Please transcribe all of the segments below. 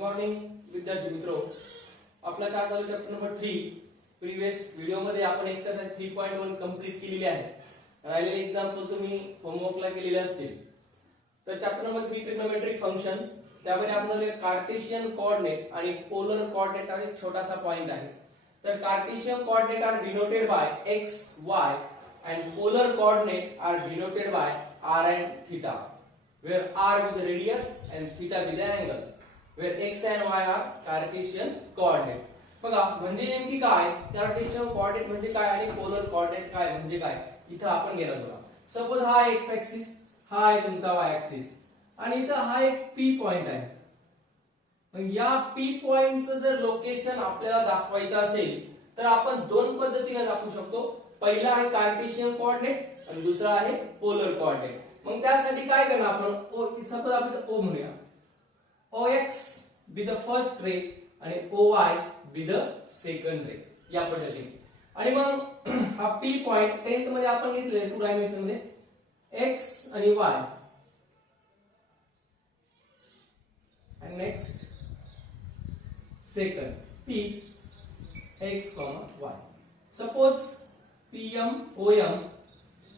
Morning विद्यार्थी मित्रो, आपला चार चालू चॅप्टर नंबर 3 प्रीवियस व्हिडिओ मध्ये आपण एक्सरसाइज 3.1 कंप्लीट केलेली आहे. राहिलेले एक्झाम्पल तुम्ही होमवर्कला केलेले असतील. तर चॅप्टर नंबर 3 ट्रिग्नोमेट्रिक फंक्शन, त्यामध्ये आपल्याला कार्टेशियन कोऑर्डिनेट आणि पोलर कोऑर्डिनेट हा एक छोटासा पॉइंट आहे. तर Cartesian coordinate are denoted by x y and polar coordinate are denoted by r and theta, where r with the radius and theta with the angle, where x and y are Cartesian coordinate. बघा म्हणजे नेमकी काय Cartesian coordinate म्हणजे काय आणि polar coordinate काय म्हणजे काय इथं आपण घेणार बघा. सपोज हा x ऍक्सिस, हा आहे तुमचा y ऍक्सिस आणि इथं हा एक p पॉइंट आहे. मग या p पॉइंटचं जर लोकेशन आपल्याला दाखवायचं असेल तर आपण दोन पद्धतीने दाखवू शकतो. पहिला आहे कार्टेशियन कोऑर्डिनेट आणि दुसरा आहे पोलर कोऑर्डिनेट. मग त्यासाठी काय करणार आपण सपोज आपण o म्हणूया. ox be the first ray आणि oy बी द सेकंड रे या पद्धतीने. आणि मग हा p पॉइंट 10th मध्ये आपण घेतले 2 डायमेन्शन मध्ये x आणि y. आणि next second p x, y. Suppose PM, OM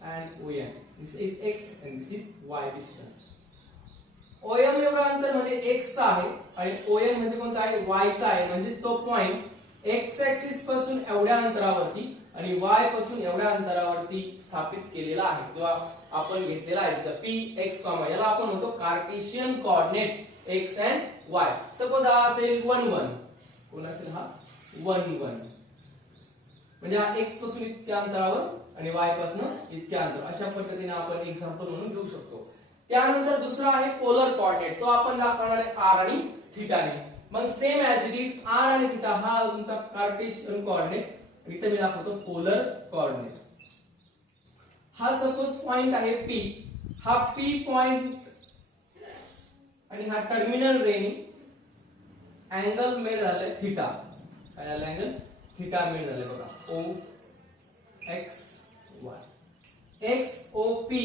and ON. This is x and this is y distance. OM एवढा अंतर म्हणजे x चा आहे आणि ON म्हणजे कोणता आहे y चा आहे. म्हणजे तो पॉइंट x ऍक्सिस पासून एवढ्या अंतरावरती आणि y पासून एवढ्या अंतरावरती स्थापित केलेला आहे किंवा आपण घेतलेला आहे. तर px, याला आपण म्हणतो Cartesian coordinate x and y. Suppose हा असेल 1 1. कोण असेल हा 1 1. म्हणजे हा x पासून इतक्या अंतरावर आणि y पासून इतक्या अंतर, अशा पद्धतीने आपण एक्झाम्पल म्हणून घेऊ शकतो. त्यानंतर दुसरा आहे पोलर कोऑर्डिनेट, तो आपण दाखवणार आहे r आणि थीटा ने. मग same as it is r आणि थीटा हा तुमचा कार्टेशियन कोऑर्डिनेट, इथे मी दाखवतो पोलर कोऑर्डिनेट. हा सपोज पॉइंट आहे p, हा p पॉइंट आणि हा टर्मिनल रे अँगल मेड झालाय थीटा. काय झालं अँगल थीटा मेड झाले बघा. O x y. x O P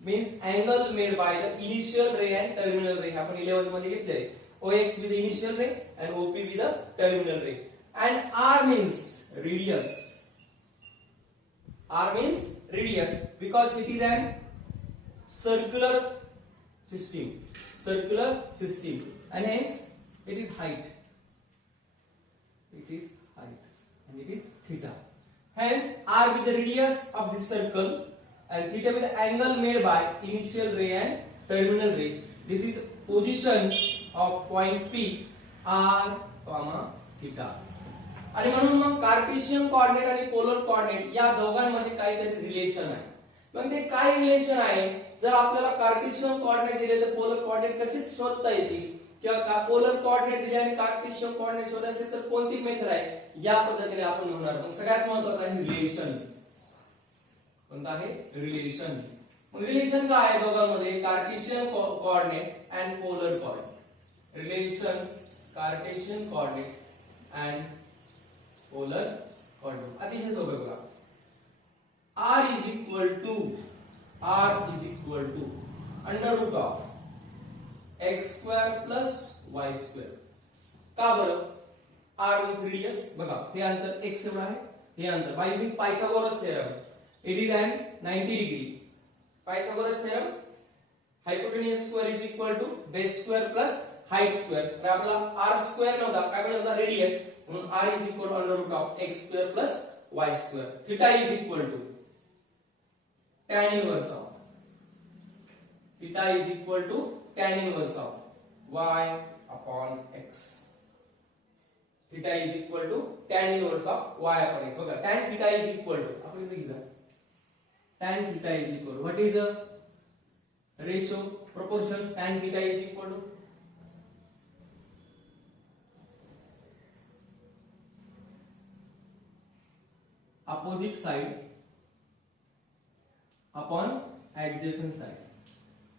means angle made by the initial ray and terminal ray. आपण 11th मध्ये घेतले. O x with the initial ray and O P with the terminal ray. And R means radius. R means radius because it is an circular system. Circular system. And hence it is height. It is height. And it is theta. Hence r with the radius of this circle and theta with the angle made by initial ray and terminal ray. This is the position of point P, r, theta. आणि म्हणून मग Cartesian coordinate आणि polar coordinate या दोघांमध्ये काहीतरी relation आहे. मग ते काय रिलेशन आहे, जर आपल्याला कार्टेशियन कोऑर्डिनेट दिले तर पोलर कोऑर्डिनेट कसे शोधता येतील किंवा पोलर कोऑर्डिनेट दिले आणि कार्टेशियन कोऑर्डिनेट शोधायचे असेल तर कोणती मेथड आहे, या पद्धतीने आपण म्हणणार. पण सगळ्यात महत्त्वाचं आहे रिलेशन. कोणता आहे रिलेशन. मग रिलेशन काय आहे दोघांमध्ये, Cartesian coordinate and polar coordinate. Relation Cartesian coordinate and polar coordinate अतिशय सोपे बघा. r is equal to under root of x square plus y square. का बरं, r is radius बघा, हे अंतर x एवढं आहे, हे अंतर by using Pythagoras theorem it is an 90 degree. Pythagoras theorem, hypotenuse square is equal to base square plus height square. तर आपला r square नव्हता, काय बनवता रेडियस, म्हणून r is equal to under root of x square plus y square. theta is equal to tan inverse of theta is equal to tan inverse of y upon x. Theta is equal to tan inverse of y upon x. बघा tan theta is equal to, आपण इथे घेऊया, tan theta is equal to what is the ratio proportion, tan theta is equal to opposite side upon adjacent side.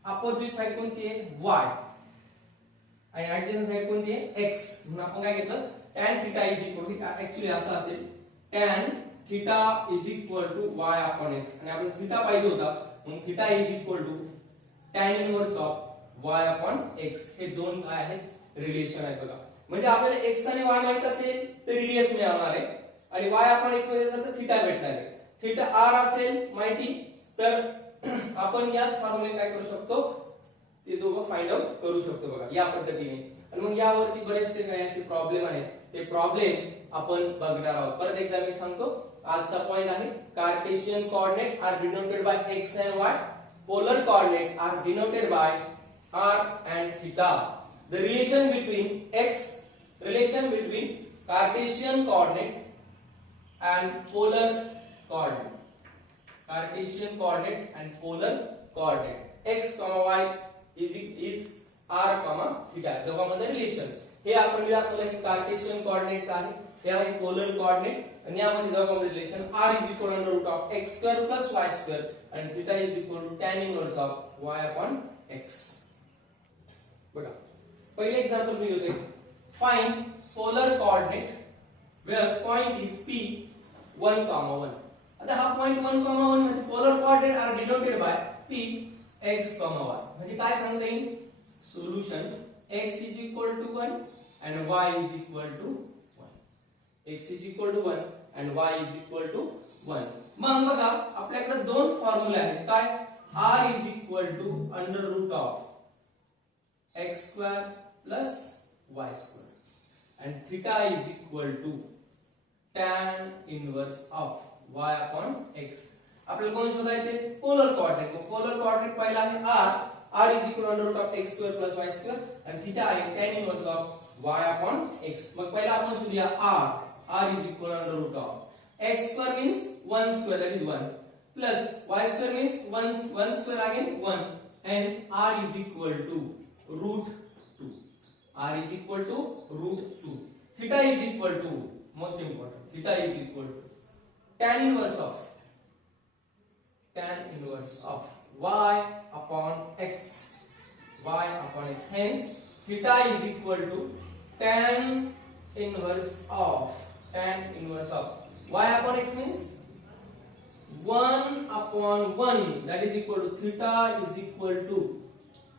Opposite side कोणती आहे y आणि adjacent side कोणती आहे x. म्हणून आपण काय घेतलं tan theta is equal to, actually असं असेल tan theta is equal to y upon x आणि आपल्याला थीटा पाहिजे होता म्हणून theta is equal to tan inverse of y upon x हे दोन काय आहेत रिलेशन आहेत बघा. म्हणजे आपल्याला x आणि y माहित असेल तर रेडियस मिळणार आहे आणि y अपॉन x मध्ये असेल तर थीटा भेटणार आहे. थीटा r असेल माहिती तर आपण याच फॉर्म्युले काय करू शकतो ते दोघं फाइंड आउट करू शकतो बघा या पद्धतीने. आणि मग यावरती बरेचसे काही असे प्रॉब्लेम आहेत ते प्रॉब्लेम आपण बघणार आहोत. परत एकदा मी सांगतो आजचा पॉइंट आहे Cartesian coordinate are denoted by x and y, polar coordinate are denoted by r and theta. The relation between Cartesian coordinate and polar coordinate. Cartesian coordinate and polar coordinate x, y is r, theta. दोघांमध्ये relation हे आपण दाखवलं की Cartesian coordinates आहे, हे आहे polar coordinate आणि यामध्ये दोघांमध्ये relation r is equal to root of x square plus y square and theta is equal to tan inverse of y upon x. बघा पहिले एक्झाम्पल मी घेतोय. Find polar coordinate where point is p 1, 1. आता हा point 1, 1 म्हणजे polar coordinate are denoted by p x, y. म्हणजे काय सांगता येईल solution x is equal to 1 and y is equal to 1. x is equal to 1 and y is equal to 1. मग बघा आपल्याकडे दोन फॉर्म्युले आहेत काय r is equal to under root of x square plus y square and theta is equal to tan inverse of y upon x. आपल्याला कोण शोधायचे polar coordinate. Polar coordinate पहिला आहे r is equal to under root of x square plus y square and theta आहे tan inverse of y upon x. मग पहिला आपण शोधूया r is equal to under root of x square means 1 square, that is 1, plus y square means 1 square again 1, hence r is equal to root 2. r is equal to root 2. theta is equal to, most important, theta is equal to tan inverse of y upon x. Hence theta is equal to tan inverse of y upon x means 1 upon 1, that is equal to theta is equal to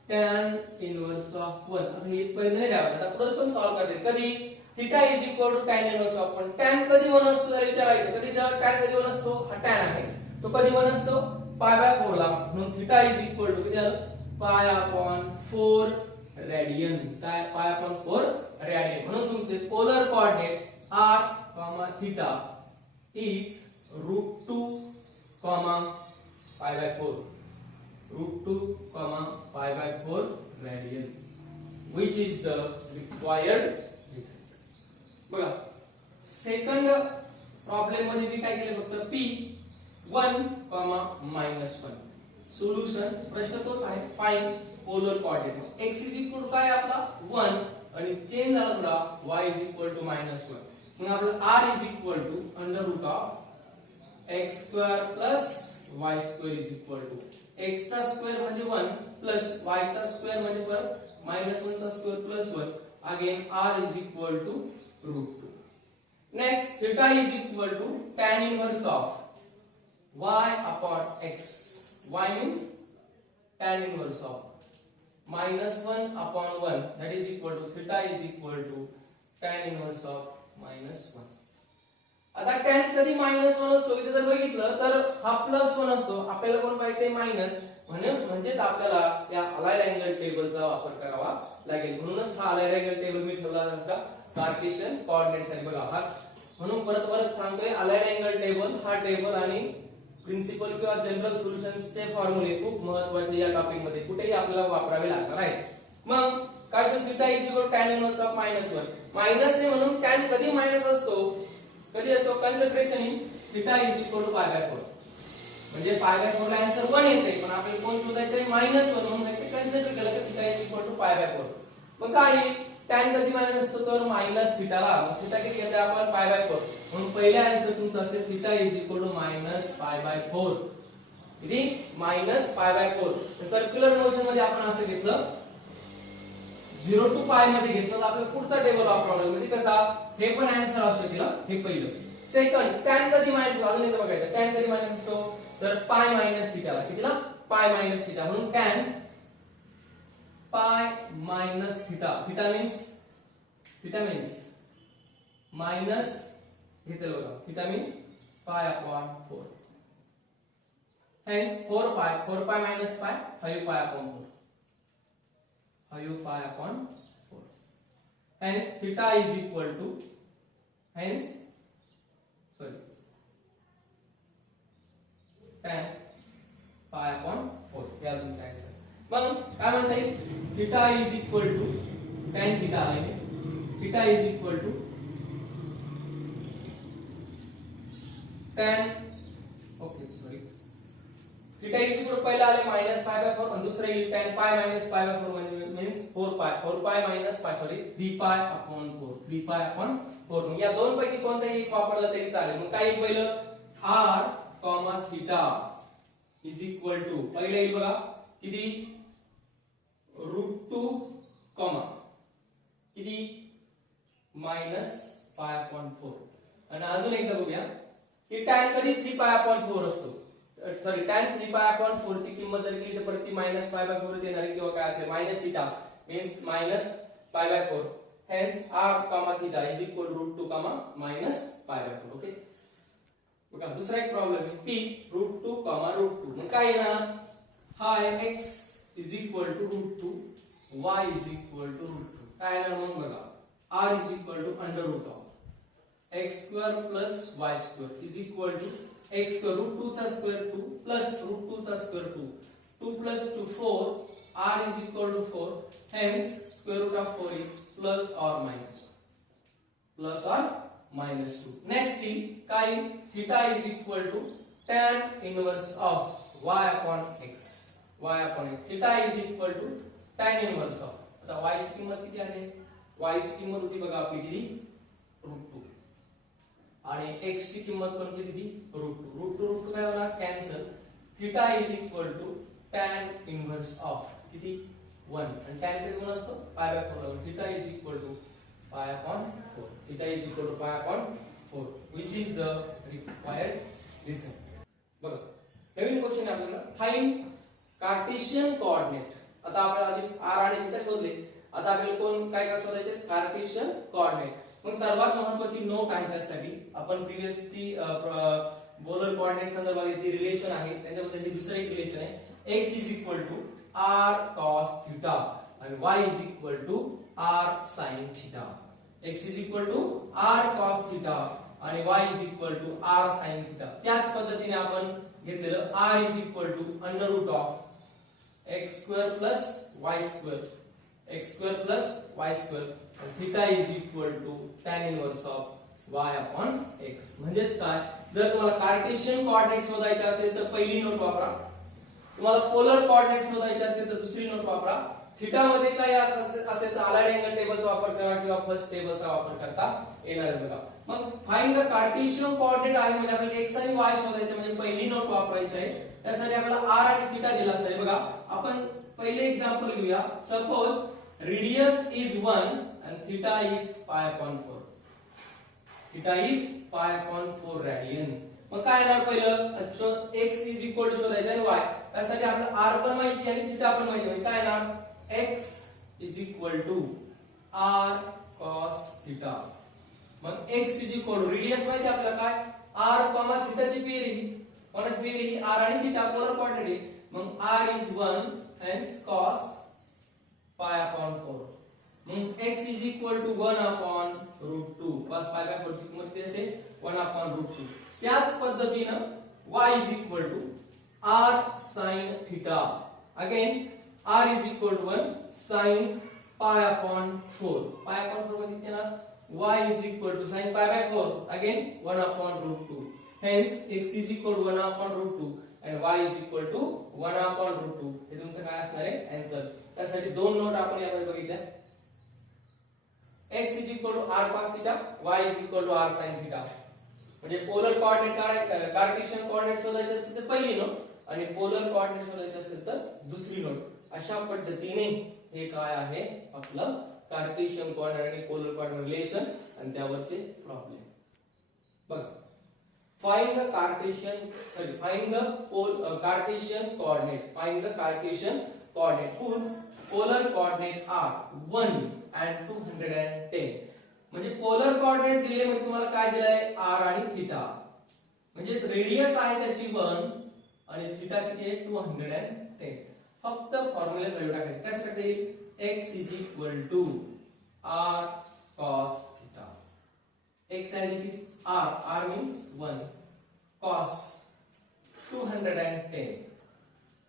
tan inverse of 1. आता हे पहिले नाही द्यावं, आता पुढे पण solve करते. कधी theta is equal to tan inverse of 1. tan कधी 1 असतो जर विचारायचं, कधी tan कधी 1 असतो, हा tan आहे तो कधी 1 असतो पाय बाय 4 ला. म्हणून थीटा इज इक्वल टू किती आलं पाय अपॉन 4 रेडियन. काय पाय अपॉन 4 रेडियन. म्हणून तुमचे polar coordinate r, theta is root 2, pi by 4. Root 2, pi by 4 radian, which is the required result. बघा सेकंड प्रॉब्लेम मध्ये मी काय केलं फक्त p 1, -1. सोल्युशन प्रश्न तोच आहे find polar coordinate. x is equal to काय आपला 1 आणि चेंज झाला थोडा y इज इक्वल टू -1. मग आपला r is equal to under root of x square plus y square is equal to x चा स्क्वेअर म्हणजे 1 प्लस y चा स्क्वेअर म्हणजे परत -1 चा square plus 1. Again r is equal to root 2. Next theta is equal to tan inverse of y upon x. y means tan inverse of -1 upon 1, that is equal to theta is equal to tan inverse of -1. आता tan कधी -1 असतो इथे जर बघितलं तर हा +1 असतो. आपल्याला कोण पाहिजे मायनस, म्हणजेच आपल्याला या अलाइड अँगल टेबलचा वापर करावा लागेल. म्हणूनच हा अलाइड अँगल टेबल मी ठेवला होता कार्टेशियन कोऑर्डिनेट साठी. बघा हा म्हणून परत सांगतोय अलाइड अँगल टेबल हा टेबल आणि प्रिन्सिपल किंवा जनरल सोल्युशन्सचे फॉर्म्युले खूप महत्त्वाचे या टॉपिक मध्ये कुठेही आपल्याला वापरावे लागणार आहेत. मग काय सांगतो theta is equal to tan inverse of -1. Minus आहे म्हणून tan कधी मायनस असतो, कधी असतो concentration in theta is equal to pi by 4. म्हणजे पाय बाय 4 ला आन्सर 1 येते, पण आपल्याला कोण शोधायचं आहे -1 म्हणून ते कन्सिडर केलं की theta is equal to pi by 4. मग काय tan कधी मायनस असतो तर मायनस थीटाला, मग थीटा किती घेते आपण पाय बाय 4. म्हणून पहिला आन्सर तुमचा असेल theta is equal to -pi by 4. किती -पाय बाय 4. सर्क्युलर मोशन मध्ये आपण असं घेतलं 0 to पाय मध्ये घेतलं तर आपल्याला पुढचा टेबल ऑफ प्रॉब्लेम मध्ये कसा हे पण आन्सर असू शकेल. हे पहिलं. सेकंड tan कधी मायनस, अजून एकदा बघायचं tan कधी मायनस असतो तर पाय मायनस थीटाला. कितीला पाय मायनस थीटा. म्हणून tan pi minus theta. Theta means minus घेतलं बघा. Theta means pi upon 4. Hence 4 pi minus pi 5 pi upon 4. 5 pi upon 4. Hence theta is equal to tan pi upon 4. या तुमचा answer. मग काय म्हणता येईल? Theta is equal to tan theta आहे. Theta is equal to tan theta is equal पहिला आले minus pi by 4 आणि दुसरा येईल tan pi minus pi by 4 म्हणजे मीन्स 4 पाय मायनस पाय 3 पाय अपॉन 4 3 पाय अपॉन 4. मग या दोन पैकी कोणताही एक वापरला तरी चालेल. मग काय येईल पहिलं r, theta is equal to पहिलं येईल बघा किती √2 किती मायनस पाय अपॉन 4. आणि अजून एकदा बघूया की tan कधी 3 पाय अपॉन 4 असतो. सॉरी tan 3 पाय अपॉन 4 ची किंमत जर केली तर परत ती मायनस पाय बाय 4 च येणार आहे किंवा काय असेल minus theta means minus pi by 4. Hence r, theta is equal √2 minus pi by 4. Okay. बघा दुसरा एक प्रॉब्लेम आहे p √2 √2. मग काय येणार? हा आहे x is equal to √2 y is equal to √2. काय येणार मग बघा r is equal to √ x square plus y square is equal to x square √2 चा स्क्वेअर 2 प्लस √2 चा square 2 plus 2 4 r is equal to 4. Hence square root of 4 is plus or minus 2. Next thing काय theta is equal to tan inverse of y upon x. Theta is equal to tan inverse of. आता y ची किंमत किती आहे? y ची किंमत होती बघा आपली किती √2 आणि x ची किंमत पण किती √2 काय होणार cancel. Theta is equal to tan inverse of किती 1 आणि tan किती गुण असतो पाय बाय 4 लावून theta is equal to pi upon 4. Theta is equal to pi upon 4 which is the required result. बघा नवीन क्वेश्चन आहे आपल्याला फाइंड कार्टेशियन कोऑर्डिनेट. आता आपण आधी r आणि थीटा शोधले. आता आपल्याला काय शोधायचे कार्टेशियन कोऑर्डिनेट. मग सर्वात महत्त्वाची नोट आहे त्यासाठी आपण प्रीवियस ती पोलर कोऑर्डिनेट संदर्भात ती रिलेशन आहे त्याच्याबद्दल ही दुसरी एक रिलेशन आहे x is equal to r cos theta आणि y is equal to r sin theta. x is equal to r cos theta आणि y is equal to r sin theta. त्याच पद्धतीने आपण घेतलेलं r is equal to √x square plus y square and theta is equal to tan inverse of y upon x. म्हणजेच काय जर तुम्हाला Cartesian coordinate शोधायचे असेल तर पहिली नोट वापरा. तुम्हाला पोलर कोऑर्डिनेट शोधायचे असेल तर दुसरी नोट वापरा. थीटा मध्ये काय असेल तर अलाइड अँगल टेबलचा वापर करा किंवा फर्स्ट टेबलचा वापर करता येणार आहे बघा. मग फाइंड द कार्टेशियन कोऑर्डिनेट आहे म्हणजे आपल्याला x आणि y शोधायचे म्हणजे पहिली नोट वापरायची आहे. त्यासाठी आपल्याला r आणि थीटा दिला असता. बघा आपण पहिले एक्झाम्पल घेऊया. Suppose radius is 1 and theta is pi upon 4. Theta is pi upon 4 radian. मग काय येणार पहिलं x is equal to शोधायचं आणि y त्यासाठी आपल्याला r पण माहिती आहे आणि थीटा पण माहिती आहे. काय येणार x is equal to r cos theta. मग x is equal to radius माहिती आपल्याला काय r, थीटा ची बेरीज कोणाची बेरीज r आणि थीटा पोलर कोऑर्डिनेट आहे. मग r is 1 hence cos pi upon 4. मग x is equal to 1 upon √2 cos pi by 4 ची किंमत किती असते 1 upon √2. त्याच पद्धतीने y is equal to r sin theta. Again r is equal to 1 sin pi upon 4. pi upon 4 म्हणजे किती येणार y is equal to sin pi by 4 again 1 upon √2. Hence x is equal to 1 upon √2 and y is equal to 1 upon √2. हे तुमचं काय असणार आहे answer. त्यासाठी दोन नोट आपण यामध्ये बघितल्या. x is equal to r cos theta, y is equal to r sin theta. म्हणजे पोलर कोऑर्डिनेट कार्टेशियन कोऑर्डिनेट शोधायचे असेल तर पहिली नोट आणि पोलर कोऑर्डिनेट शोधायचे असेल तर दुसरी नोट. अशा पद्धतीने हे काय आहे आपलं कार्टेशियन कोऑर्डिनेट आणि पोलर कोऑर्डिनेट रिलेशन आणि त्यावरचे प्रॉब्लेम. बघा find the cartesian coordinate whose polar coordinate are 1 and 210. म्हणजे polar coordinate दिले म्हणजे तुम्हाला काय दिलंय r आणि थीटा. म्हणजे रेडियस आहे त्याची 1 आणि थीटा किती आहे 210. फक्त फॉर्म्युला व्हॅल्यू टाकायची. कसं टाकता येईल x r cos theta. x as it is r means 1 cos 210.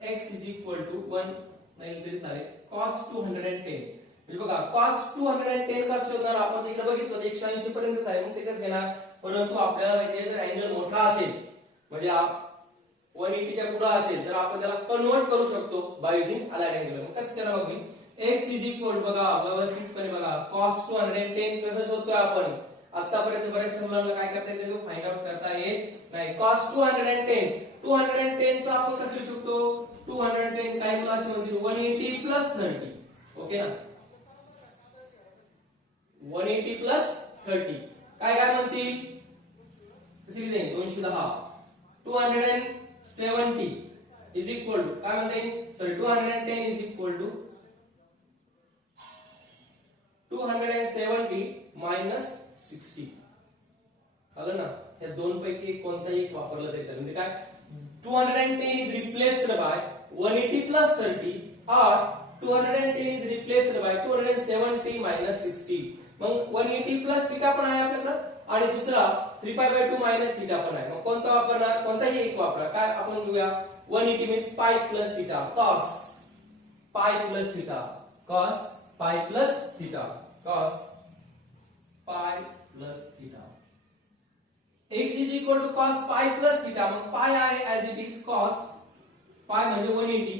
x is equal to 1 नाही तरी चालेल cos 210. म्हणजे बघा cos 210 का शोधणार आपण इकडे बघितलं 180 पर्यंतच आहे मग ते कसं घेणार. परंतु आपल्याला माहिती आहे जर अँगल मोठा असेल म्हणजे 180 च्या पुढे असेल तर आपण त्याला कन्वर्ट करू शकतो बाय युजिंग अलाइड अँगल. मग कसं करणार बघ x is equal बघा व्यवस्थितपणे बघा cos 210 कसं शोधतोय आपण. आतापर्यंत बरेच मुलांना काय करता येते फाइंड आउट करता येत नाही. cos 210 चा आपण कसं लिहू शकतो 210 काय मुलं असे म्हणतील 180 प्लस 30. ओके ना 180 प्लस 30 काय काय म्हणतील कशी लिहिते 210. 270 इज इक्वल टू काय म्हणते sorry 210 is equal to 270 minus 60. चालेल ना या दोन पैकी कोणताही एक वापरलं तरी चालेल. म्हणजे काय 210 is replaced by 180 plus 30 or 210 is replaced by 270 minus 60. मग 180 प्लस थीटा पण आहे आपल्याकडे आणि दुसरा 3π/2 मायनस थीटा पण आहे. मग कोणता वापरणार कोणताही एक वापरा. काय आपण घेऊया 180 मीन्स पाय प्लस थीटा cos पाय प्लस थीटा cos पाय प्लस थीटा cos पाय plus theta. x is equal to cos पाय प्लस थीटा. मग पाय आहे as it is cos पाय म्हणजे 180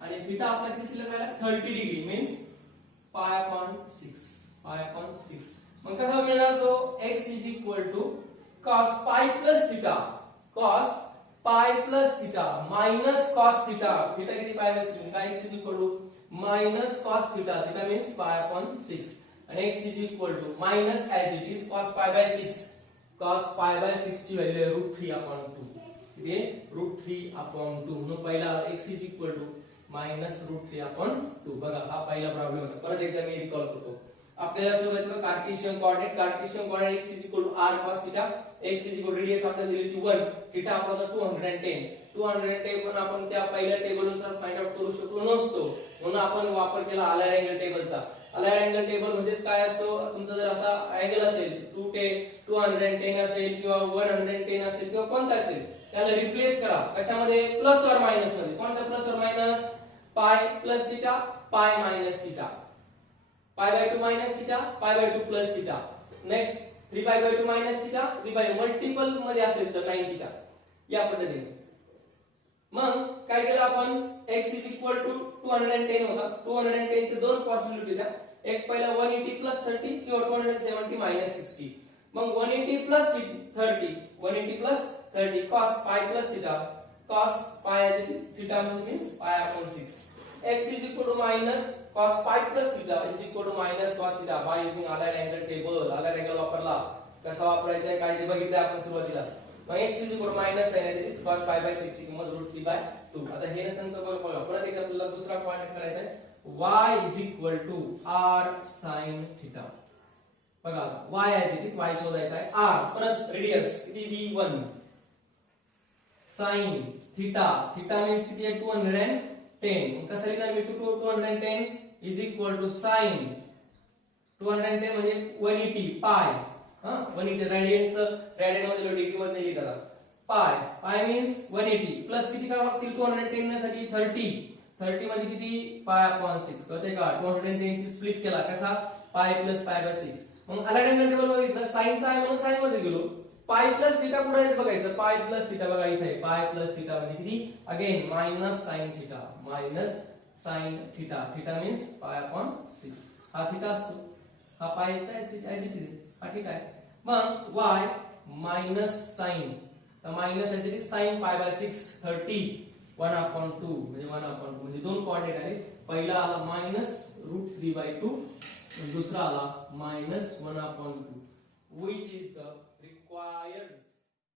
आणि थीटा आपला किती शिल्लक राहिला 30 डिग्री मीन्स π/6. मग कसा मिळणार तो x is equal to cos पाय प्लस थीटा cos पाय plus theta minus cos theta. Theta किती π/6 काय x is equal to minus cos theta. Theta means π/6 and x is equal to minus as it is cos π/6. Cos π/6 ची value आहे √3/2. किती आहे √3/2. म्हणून पहिला x is equal to minus √3/2. बघा हा पहिला प्रॉब्लेम होता. परत एकदा मी रिकॉल करतो. आपल्याला शोधायचं Cartesian coordinate x is equal to r cos theta. x is equal to radius आपल्याला दिली होती 1 थीटा आपला होता 210 पण आपण त्या पहिल्या टेबलनुसार फाइंड आउट करू शकलो नसतो. म्हणून आपण वापर केला अलाइड अँगल टेबलचा. अलाइड अँगल टेबल म्हणजेच काय असतो तुमचा जर असा अँगल असेल 210 असेल किंवा 110 असेल किंवा कोणता असेल त्याला रिप्लेस करा कशामध्ये प्लस और मायनस मध्ये. कोणता प्लस और minus pi plus theta pi minus theta π/2 minus theta π/2 plus theta. Next 3π/2 minus theta 3π multiple मध्ये असेल तर 90 च्या या पद्धतीने. मग काय केलं आपण x is equal to 210 होता 210 चे दोन पॉसिबिलिटी होत्या. एक पहिला 180 प्लस 30 किंवा 270 मायनस 60. मग 180 प्लस 30 cos पाय प्लस थीटा cos पाय थीटा म्हणजे means π/6. x is equal to minus cos pi plus theta is equal to minus cos theta by using allied angle table. allied angle वापरला कसा वापरायचा आहे काय ते बघितलं आपण सुरुवातीला. मग x is equal to minus sin is cos pi/6 ची किंमत √3/2. आता हे नसेल तर बघा परत एकदा आपल्याला दुसरा पॉइंट करायचा आहे y is equal to r sin theta. बघा y as it is y शोधायचा आहे r परत रेडियस किती v1 sin theta means किती आहे 210. मग कसं लिहिणार मी 210 is equal to sin 210 म्हणजे 180 पाय 180 रेडियन मध्ये डिग्री मध्ये लिहितात पाय मीन्स 180 प्लस किती काय लागतील 210 साठी 30 मध्ये किती π/6 कळते का. 210 ची स्प्लिट केला कसा पाय प्लस π/6. मग अलाइड अँगल टेबल बघितलं साइनचा आहे म्हणून साइन मध्ये गेलो. पाय प्लस थीटा कुठे आहे बघायचं पाय प्लस थीटा बघा इथे आहे पाय प्लस थीटा म्हणजे किती again minus sine theta means π/6. हा थीटा असतो हा पायचा ऍज इट इज हा थीटा आहे. मग y मायनस साइन तर minus as it is sine π/6 30 1/2 म्हणजे दोन कोऑर्डिनेट आले. पहिला आला मायनस √3/2 दुसरा आला minus 1/2 which is the required